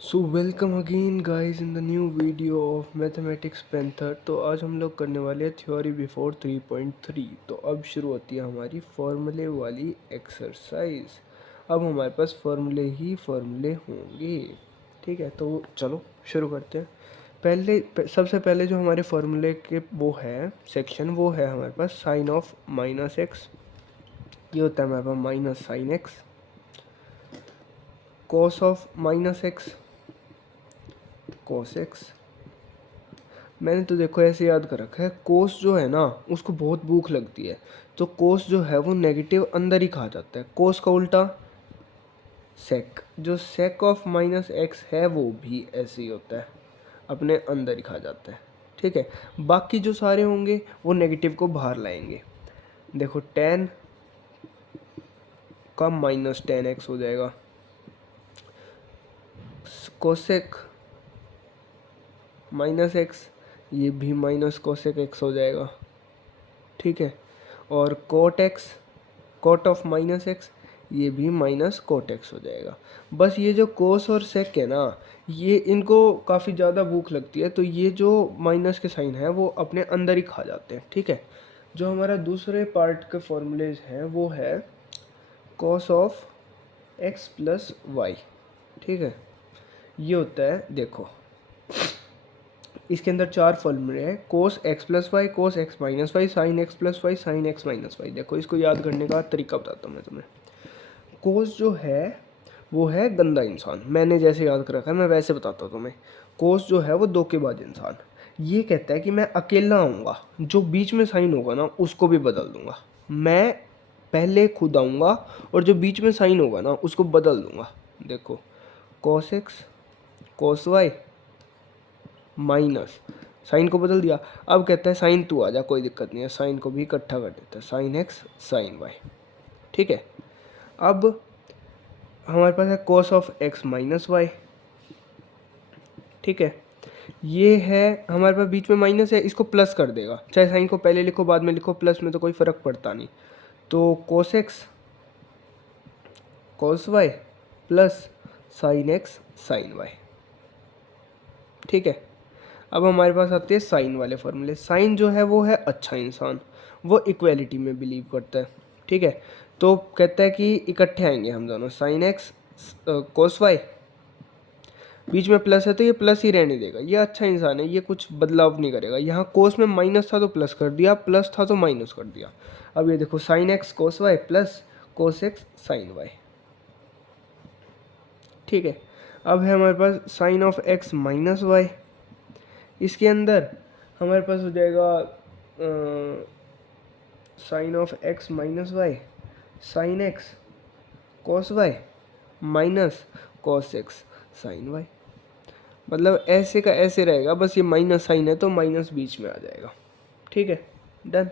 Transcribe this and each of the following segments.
So welcome again guys in the new video of mathematics panther. तो आज हम लोग करने वाले हैं थ्योरी बिफोर 3.3। तो अब शुरू होती है हमारी फॉर्मूले वाली एक्सरसाइज। अब हमारे पास फॉर्मूले ही फॉर्मूले होंगे। ठीक है, तो चलो शुरू करते हैं। सबसे पहले जो हमारे फॉर्मूले के वो है सेक्शन, वो है हमारे पास साइन ऑफ माइनस एक्स। ये होता है हमारे पास minus sine x. Cos of minus x cos x. मैंने तो देखो ऐसे याद कर रखा है, कोस जो है ना उसको बहुत भूख लगती है, तो कोस जो है वो नेगेटिव अंदर ही खा जाता है। कोस का उल्टा सेक, जो सेक ऑफ माइनस एक्स है वो भी ऐसे ही होता है, अपने अंदर ही खा जाता है। ठीक है, बाकी जो सारे होंगे वो नेगेटिव को बाहर लाएंगे। देखो टेन का माइनस टेन एक्स हो जाएगा, कोसेक माइनस एक्स ये भी माइनस कोसेक एक्स हो जाएगा। ठीक है, और cot x, cot of minus x ये भी माइनस कोट एक्स हो जाएगा। बस ये जो कोस और सेक है ना, ये इनको काफ़ी ज़्यादा भूख लगती है, तो ये जो माइनस के साइन है वो अपने अंदर ही खा जाते हैं। ठीक है, जो हमारा दूसरे पार्ट के फॉर्मूलेज हैं वो है cos of x plus y. ठीक है, ये होता है, देखो इसके अंदर चार फॉर्मूले हैं, cos x plus y, cos x minus y, sine x plus y, sine x minus y. देखो इसको याद करने का तरीका बताता हूँ मैं तुम्हें। कोस जो है वो है गंदा इंसान, मैंने जैसे याद कर रखा है मैं वैसे बताता हूँ तुम्हें। कोस जो है वो धोखेबाज इंसान। ये कहता है कि मैं अकेला आऊँगा, जो बीच में साइन होगा ना उसको भी बदल दूंगा। मैं पहले खुद आऊँगा और जो बीच में साइन होगा ना उसको बदल दूंगा। देखो कोस x cos Y minus, sign को बदल दिया। अब कहता है साइन तू आ जा, कोई दिक्कत नहीं है, साइन को भी इकट्ठा कर देता है, साइन एक्स साइन वाई। ठीक है, अब हमारे पास है cos of x minus y. ठीक है, ये है हमारे पास बीच में माइनस है, इसको प्लस कर देगा, चाहे साइन को पहले लिखो बाद में लिखो, प्लस में तो कोई फर्क पड़ता नहीं। तो cos x cos y plus sine x sine y. ठीक है, अब हमारे पास आते हैं साइन वाले फॉर्मूले। साइन जो है वो है अच्छा इंसान, वो इक्वेलिटी में बिलीव करता है। ठीक है, तो कहता है कि इकट्ठे आएंगे हम दोनों, साइन एक्स कोस वाई, बीच में प्लस है तो ये प्लस ही रहने देगा, ये अच्छा इंसान है, ये कुछ बदलाव नहीं करेगा। यहाँ कोस में माइनस था तो प्लस कर दिया, प्लस था तो माइनस कर दिया। अब ये देखो sine x cos y plus cos x sine y. ठीक है, अब है हमारे पास sine of x minus y. इसके अंदर हमारे पास हो जाएगा sine of x minus y sine x cos y minus cos x sine y. मतलब ऐसे का ऐसे रहेगा, बस ये माइनस साइन है तो माइनस बीच में आ जाएगा। ठीक है, डन।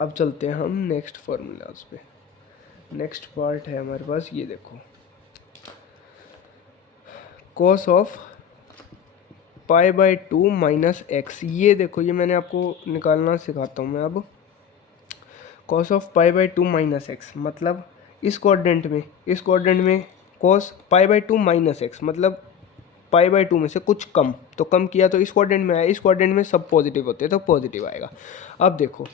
अब चलते हैं हम नेक्स्ट फॉर्मूलाज पे। नेक्स्ट पार्ट है हमारे पास, ये देखो cos of pi by two minus x. ये देखो, ये मैंने आपको निकालना सिखाता हूँ मैं अब। Cos of pi by two minus x मतलब इस क्वाड्रेंट में cos pi by two minus x मतलब पाई बाई टू में से कुछ कम, तो कम किया तो इस क्वाड्रेंट में आया, इस क्वाड्रेंट में सब पॉजिटिव होते हैं तो पॉजिटिव आएगा। अब देखो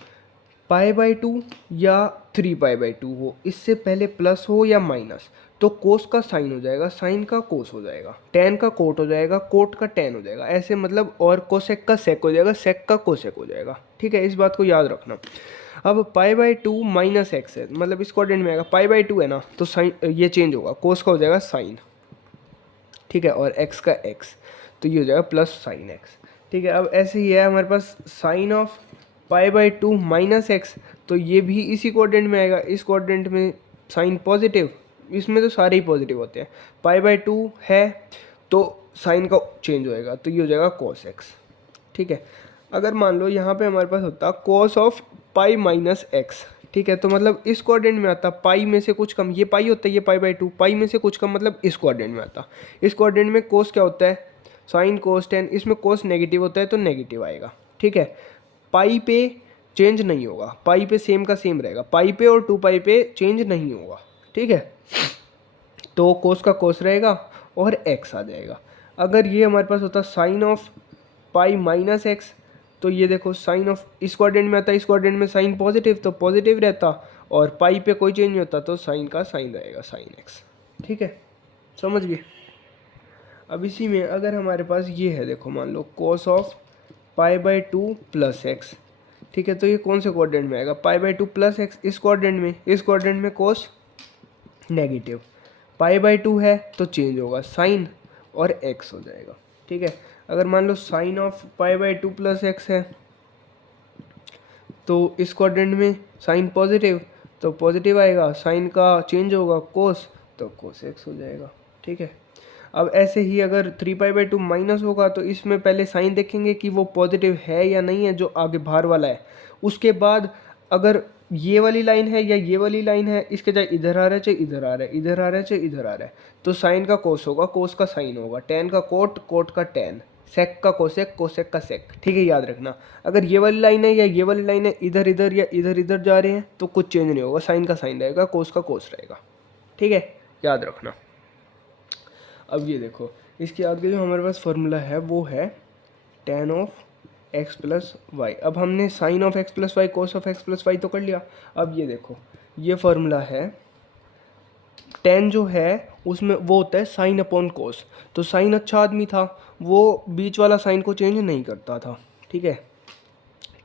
पाई बाई टू या थ्री पाई बाई टू हो, इससे पहले प्लस हो या माइनस, तो कोस का साइन हो जाएगा, साइन का कोस हो जाएगा, टेन का कोट हो जाएगा, कोट का टेन हो जाएगा, ऐसे मतलब, और कोसेक का सेक हो जाएगा, सेक का कोसेक हो जाएगा। ठीक है, इस बात को याद रखना। अब पाई बाई टू माइनस एक्स है, मतलब इस क्वाड्रेंट में आएगा, पाई बाई टू है ना तो साइन ये चेंज होगा, कोस का हो जाएगा साइन। ठीक है, और एक्स का एक्स, तो ये हो जाएगा प्लस साइन एक्स। ठीक है, अब ऐसे ही है हमारे पास sine of pi by two minus x, तो ये भी इसी क्वाड्रेंट में आएगा, इस क्वाड्रेंट में साइन पॉजिटिव, इसमें तो सारे ही पॉजिटिव होते हैं। पाई बाई टू है तो साइन का चेंज होएगा, तो ये हो जाएगा कॉस एक्स। ठीक है, अगर मान लो यहाँ पे हमारे पास होता cos of pi minus x, ठीक है, तो मतलब इस क्वाड्रेंट में आता पाई में से कुछ कम, ये पाई होता है, ये पाई बाई टू, पाई में से कुछ कम मतलब इस क्वाड्रेंट में आता। इस क्वाड्रेंट में कोस क्या होता है, साइन कोस टेन, इसमें कोस नेगेटिव होता है तो नेगेटिव आएगा। ठीक है, पाई पे चेंज नहीं होगा, पाई पे सेम का सेम रहेगा, पाई पे और टू पाई पे चेंज नहीं होगा। ठीक है, तो कोस का कोस रहेगा और एक्स आ जाएगा। अगर ये हमारे पास होता sine of pi minus x, तो ये देखो साइन ऑफ इस क्वाड्रेंट में आता है, इस क्वाड्रेंट में साइन पॉजिटिव तो पॉजिटिव रहता, और पाई पे कोई चेंज नहीं होता तो साइन का साइन रहेगा साइन एक्स। ठीक है, समझ गए। अब इसी में अगर हमारे पास ये है, देखो मान लो cos of pi by two plus x, ठीक है, तो ये कौन से क्वाड्रेंट में आएगा, pi by two plus x इस क्वाड्रेंट में, इस क्वाड्रेंट में cos negative, pi by two है तो चेंज होगा साइन और एक्स हो जाएगा। ठीक है, अगर मान लो sine of pi by two plus x है तो इस क्वाड्रेंट में साइन पॉजिटिव तो पॉजिटिव आएगा, साइन का चेंज होगा कोस तो कोस एक्स हो जाएगा। ठीक है, अब ऐसे ही अगर three pi by two minus होगा तो इसमें पहले साइन देखेंगे कि वो पॉजिटिव है या नहीं है, जो आगे बाहर वाला है, उसके बाद अगर ये वाली लाइन है या ये वाली लाइन है, इसके चाहे इधर आ रहा है चाहे इधर आ रहा है, इधर आ रहा है चाहे इधर आ रहा है, तो साइन का कोस होगा, कोस का साइन होगा, टेन का कोट, कोट का टेन, सेक का कोसेक, कोसेक का सेक। ठीक है, याद रखना। अगर ये वाली लाइन है या ये वाली लाइन है इधर इधर या इधर इधर जा रहे हैं तो कुछ चेंज नहीं होगा, साइन का साइन रहेगा, कोस का कोस रहेगा। ठीक है, याद रखना। अब ये देखो, इसके आगे जो हमारे पास फॉर्मूला है वो है tan of x plus y. अब हमने sine of x plus y, cos of x plus y तो कर लिया। अब ये देखो, ये फॉर्मूला है, टेन जो है उसमें वो होता है साइन अपॉन कोस, तो साइन अच्छा आदमी था, वो बीच वाला साइन को चेंज नहीं करता था। ठीक है,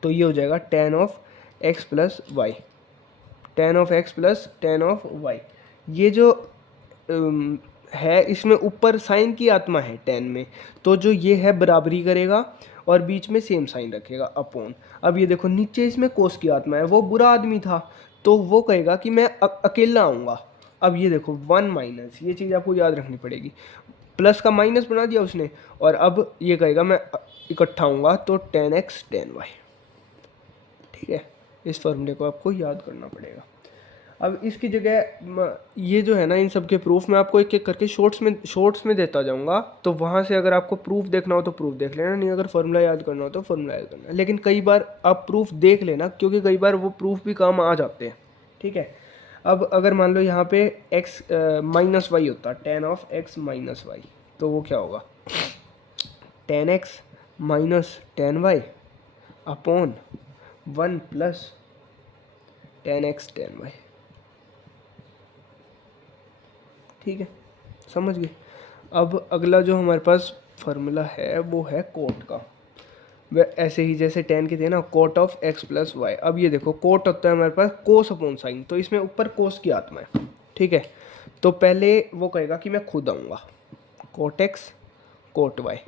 तो ये हो जाएगा tan of x plus y, tan of x plus tan of y. ये जो है इसमें ऊपर साइन की आत्मा है टेन में, तो जो ये है बराबरी करेगा और बीच में सेम साइन रखेगा अपॉन। अब ये देखो नीचे इसमें कोस की आत्मा है, वो बुरा आदमी था तो वो कहेगा कि मैं अकेला आऊँगा। अब ये देखो वन माइनस, ये चीज़ आपको याद रखनी पड़ेगी, प्लस का माइनस बना दिया उसने, और अब ये कहेगा मैं इकट्ठा आऊँगा तो टेन एक्स टेन वाई। ठीक है, इस फॉर्मूले को आपको याद करना पड़ेगा। अब इसकी जगह ये जो है ना, इन सब के प्रूफ मैं आपको एक एक करके शॉर्ट्स में देता जाऊंगा, तो वहाँ से अगर आपको प्रूफ देखना हो तो प्रूफ देख लेना, नहीं अगर फॉर्मूला याद करना हो तो फॉर्मूला याद करना। लेकिन कई बार आप प्रूफ देख लेना, क्योंकि कई बार वो प्रूफ भी काम आ जाते हैं। ठीक है, अब अगर मान लो यहाँ पे एक्स माइनस वाई होता, tan of x minus y, तो वो क्या होगा, tan x minus tan y upon one plus tan x tan y. ठीक है, समझ गए। अब अगला जो हमारे पास फार्मूला है वो है कोट का, वह ऐसे ही जैसे टेन के थे ना, cot of x plus y. अब ये देखो कोट होता है हमारे पास कोस अपॉन साइन, तो इसमें ऊपर कोस की आत्मा है। ठीक है, तो पहले वो कहेगा कि मैं खुद आऊँगा, cot x cot y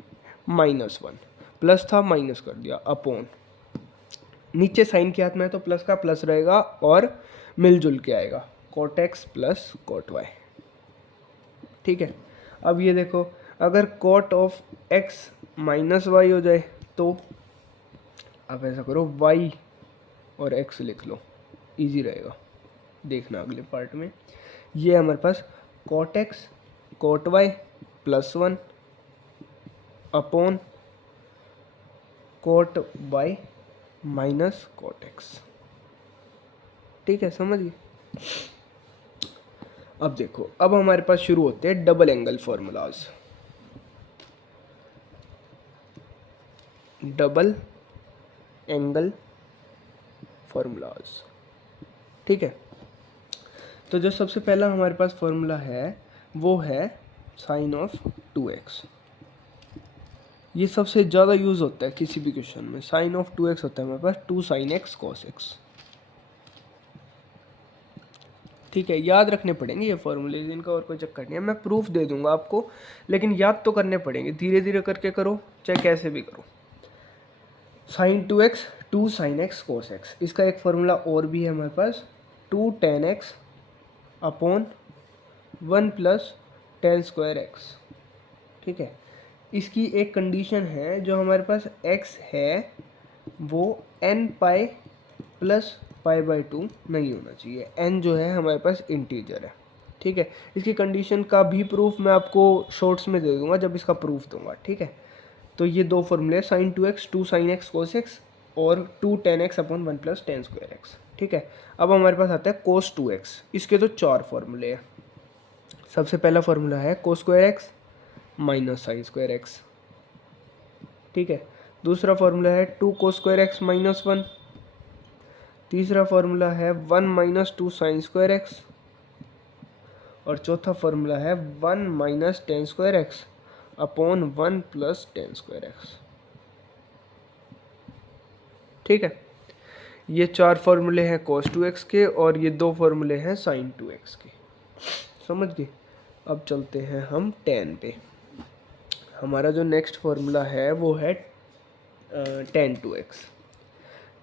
minus one, plus था माइनस कर दिया अपॉन, नीचे साइन की आत्मा है तो प्लस का प्लस रहेगा और मिलजुल के आएगा, cot x plus cot y. ठीक है, अब ये देखो अगर cot of x minus y हो जाए तो आप ऐसा करो वाई और एक्स लिख लो, इजी रहेगा, देखना अगले पार्ट में। ये हमारे पास cot x cot y plus one upon cot y minus cot x. ठीक है, समझ गए। अब देखो, अब हमारे पास शुरू होते हैं double angle formulas, double angle formulas. ठीक है, तो जो सबसे पहला हमारे पास फॉर्मूला है वो है साइन ऑफ 2x। ये सबसे ज़्यादा यूज़ होता है किसी भी क्वेश्चन में, साइन ऑफ 2x होता है हमारे पास 2 sin x cos x। ठीक है, याद रखने पड़ेंगे ये फॉर्मूले, इनका और कोई चक्कर नहीं है, मैं प्रूफ दे दूंगा आपको, लेकिन याद तो करने पड़ेंगे, धीरे धीरे करके करो चाहे कैसे भी करो। Sine 2x 2 sin x cos x, इसका एक फार्मूला और भी है हमारे पास, 2 tan x upon 1 plus ten square x. ठीक है, इसकी एक कंडीशन है, जो हमारे पास x है वो n pi plus pi by to नहीं होना चाहिए, n जो है हमारे पास इंटीजर है। ठीक है, इसकी कंडीशन का भी प्रूफ मैं आपको शॉर्ट्स में दे दूंगा जब इसका प्रूफ दूंगा। ठीक है, तो ये दो फॉर्मूले sign 2x 2 sin x cos x और 2 tan x upon 1 plus ten square x. ठीक है, अब हमारे पास आता है cos 2x, इसके तो चार फॉर्मूले हैं। सबसे पहला फॉर्मूला है cos square x, minus sine square x. ठीक है, दूसरा फॉर्मूला है 2 कोस स्क्वायर एक्स माइनस 1। तीसरा फॉर्मूला है 1 माइनस 2 साइन स्क्वायर एक्स। और चौथा फॉर्मूला है 1 minus ten square x upon 1 plus ten square x. ठीक है, ये 4 फॉर्मूले हैं cos 2x के और ये 2 फॉर्मूले हैं sin 2x के। समझ गए। अब चलते हैं हम tan पे। हमारा जो नेक्स्ट फॉर्मूला है वो है tan 2x।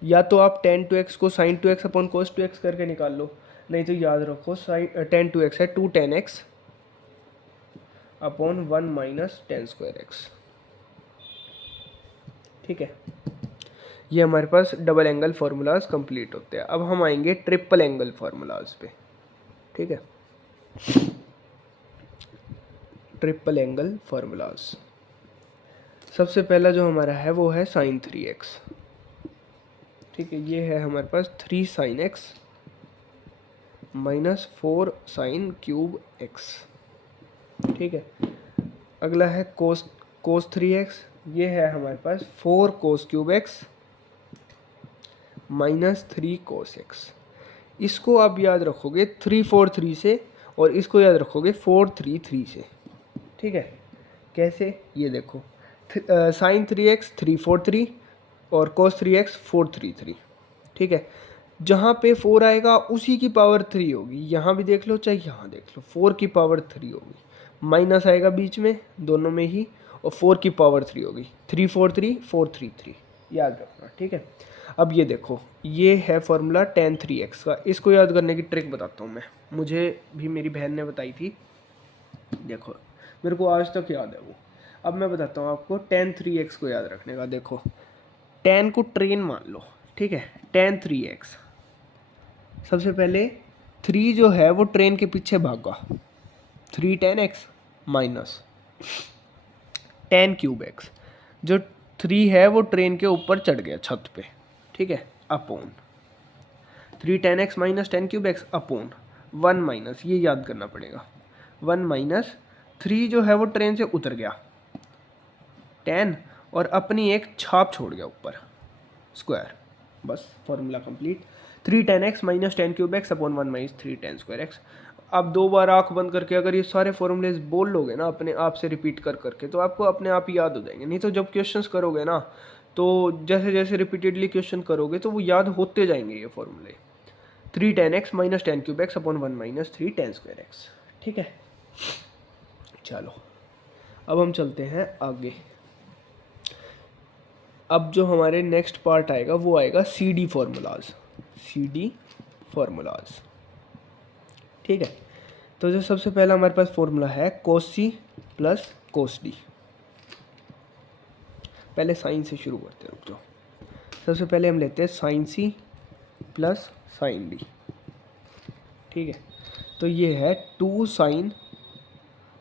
या तो आप tan 2x को sin 2x upon cos 2x करके निकाल लो, नहीं तो याद रखो tan 2x है 2 tan x upon 1 minus ten square x. ठीक है, ये हमारे पास डबल एंगल फार्मूलाज कंप्लीट होते हैं। अब हम आएंगे ट्रिपल एंगल फार्मूलाज पे। ठीक है, ट्रिपल एंगल फार्मूलाज। सबसे पहला जो हमारा है वो है साइन 3x। ठीक है, ये है हमारे पास 3 sine x minus 4 sine cube x। ठीक है, अगला है कोस 3x। ये है हमारे पास 4 कोस क्यूब x माइनस 3 कोस x। इसको आप याद रखोगे 3 4 3 से और इसको याद रखोगे 4 3 3 से। ठीक है, कैसे, ये देखो साइन 3x 3 4 3 और कोस 3x 4 3 3। ठीक है, जहाँ पे 4 आएगा उसी की पावर 3 होगी। यहाँ भी देख लो चाहे यहाँ देख लो, 4 की पावर 3 होगी। माइनस आएगा बीच में दोनों में ही और 4 की पावर 3 होगी। 3 4 3 4 3 3, याद रखना। ठीक है, अब ये देखो, ये है फॉर्मूला tan 3x का। इसको याद करने की ट्रिक बताता हूँ मैं, मुझे भी मेरी बहन ने बताई थी। देखो, मेरे को आज तक याद है वो। अब मैं बताता हूँ आपको tan 3x को याद रखने का। देखो, tan को ट्रेन मान लो। ठीक है, tan 3x, सबसे पहले 3 जो है वो ट्रेन के पीछे भागा, 3 tan x minus tan cube x। जो 3 है वो ट्रेन के ऊपर चढ़ गया छत पे। ठीक है, upon 3 tan x minus tan cube x upon 1 minus, ये याद करना पड़ेगा, 1 माइनस 3 जो है वो ट्रेन से उतर गया tan और अपनी एक छाप छोड़ गया ऊपर स्क्वायर। बस formula complete. 3 tan x minus tan cube x upon 1 minus 3 tan square x। आप 2 बार आंख बंद करके अगर ये सारे फॉर्मूलेज बोल लोगे ना अपने आप से रिपीट कर करके, तो आपको अपने आप ही याद हो जाएंगे। नहीं तो जब क्वेश्चंस करोगे ना, तो जैसे जैसे रिपीटेडली क्वेश्चन करोगे तो वो याद होते जाएंगे ये फॉर्मूले। 3 tan x minus tan cube x upon 1 minus 3 tan square x। ठीक है, चलो अब हम चलते हैं आगे। अब जो हमारे नेक्स्ट पार्ट आएगा वो आएगा C D formulas. C D formulas. ठीक है, तो जो सबसे पहला हमारे पास फॉर्मूला है कोस सी प्लस कोस डी। पहले साइन से शुरू करते हैं, रुक जाओ। सबसे पहले हम लेते हैं sin C plus sin D. ठीक है, तो ये है 2 sign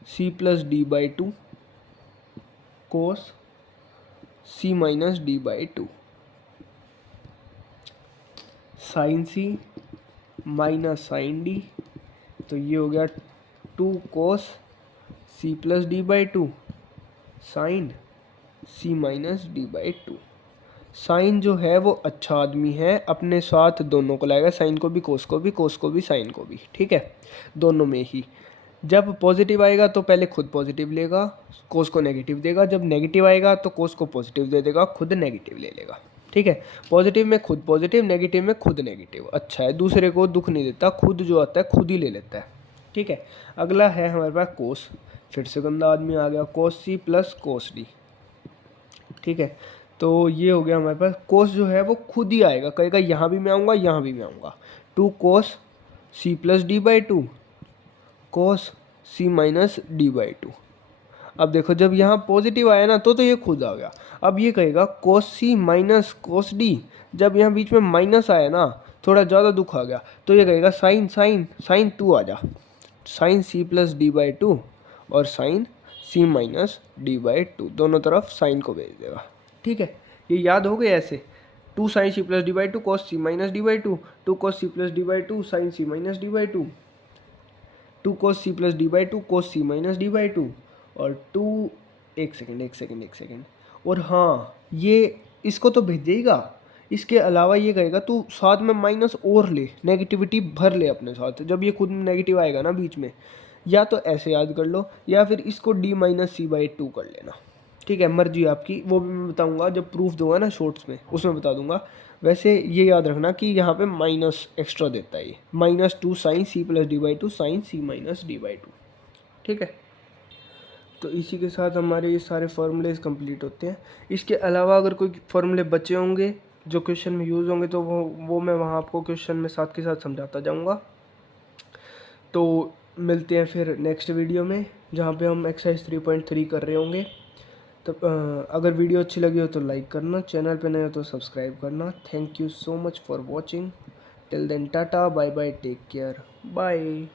C plus D by 2 cos C minus D by 2। Sign C minus sin D, तो ये हो गया 2 cos C plus D by 2 sign C minus D by 2। Sin जो है वो अच्छा आदमी है, अपने साथ दोनों को लाएगा, साइन को भी कोस को भी, कोस को भी साइन को भी। ठीक है, दोनों में ही। जब पॉजिटिव आएगा तो पहले खुद पॉजिटिव लेगा, कोस को नेगेटिव देगा। जब नेगेटिव आएगा तो कोस को पॉजिटिव दे देगा, खुद नेगेटिव ले लेगा। ठीक है, पॉजिटिव में खुद पॉजिटिव, नेगेटिव में खुद नेगेटिव। अच्छा है, दूसरे को दुख नहीं देता, खुद जो आता है खुद ही ले लेता है। ठीक है, अगला है हमारे पास कोस। फिर से गंदा आदमी आ गया, कोस सी प्लस कोस डी। ठीक है, तो ये हो गया हमारे पास। कोस जो है वो खुद ही आएगा, कहेगा यहाँ भी मैं आऊँगा, यहाँ भी मैं आऊँगा। 2 cos C plus D by 2 cos C minus D by 2। अब देखो, जब यहाँ पॉजिटिव आया ना तो ये खुद आ गया। अब ये कहेगा कोस सी माइनस कोस डी। जब यहाँ बीच में माइनस आया ना, थोड़ा ज़्यादा दुख आ गया, तो ये कहेगा साइन साइन साइन 2 आ जा, sine C plus D by 2 और sine C minus D by 2, दोनों तरफ साइन को भेज देगा। ठीक है, ये याद हो गया ऐसे। 2 sign C plus D by 2 cos C minus D by 2, 2 cos C plus D by 2 sign C minus D by 2, 2 cos C plus D by 2 cos C minus D by 2 और 2, एक सेकेंड, और हाँ ये इसको तो भेज देगा, इसके अलावा ये करेगा तू साथ में माइनस और ले, नेगेटिविटी भर ले अपने साथ, जब ये खुद नेगेटिव आएगा ना बीच में, या तो ऐसे याद कर लो या फिर इसको d-c/2 कर लेना। ठीक है, मर्जी आपकी, वो भी मैं बताऊंगा जब प्रूफ दूंगा ना शॉर्ट्स में, उसमें बता दूंगा। वैसे ये याद रखना कि यहाँ पे माइनस एक्स्ट्रा देता है ये, -2 sin c + d/2 sin c - d/2। ठीक है, तो इसी के साथ हमारे ये सारे फार्मूलेज कंप्लीट होते हैं। इसके अलावा अगर कोई फार्मूले बचे होंगे जो क्वेश्चन में यूज़ होंगे तो वो मैं वहाँ आपको क्वेश्चन में साथ के साथ समझाता जाऊँगा। तो मिलते हैं फिर नेक्स्ट वीडियो में, जहाँ पे हम एक्सरसाइज 3.3 कर रहे होंगे। तो अगर वीडियो अच्छी लगी हो तो लाइक करना, चैनल पे नए हो तो सब्सक्राइब करना। Thank you so much for watching. Till then tata, bye bye, take care, bye.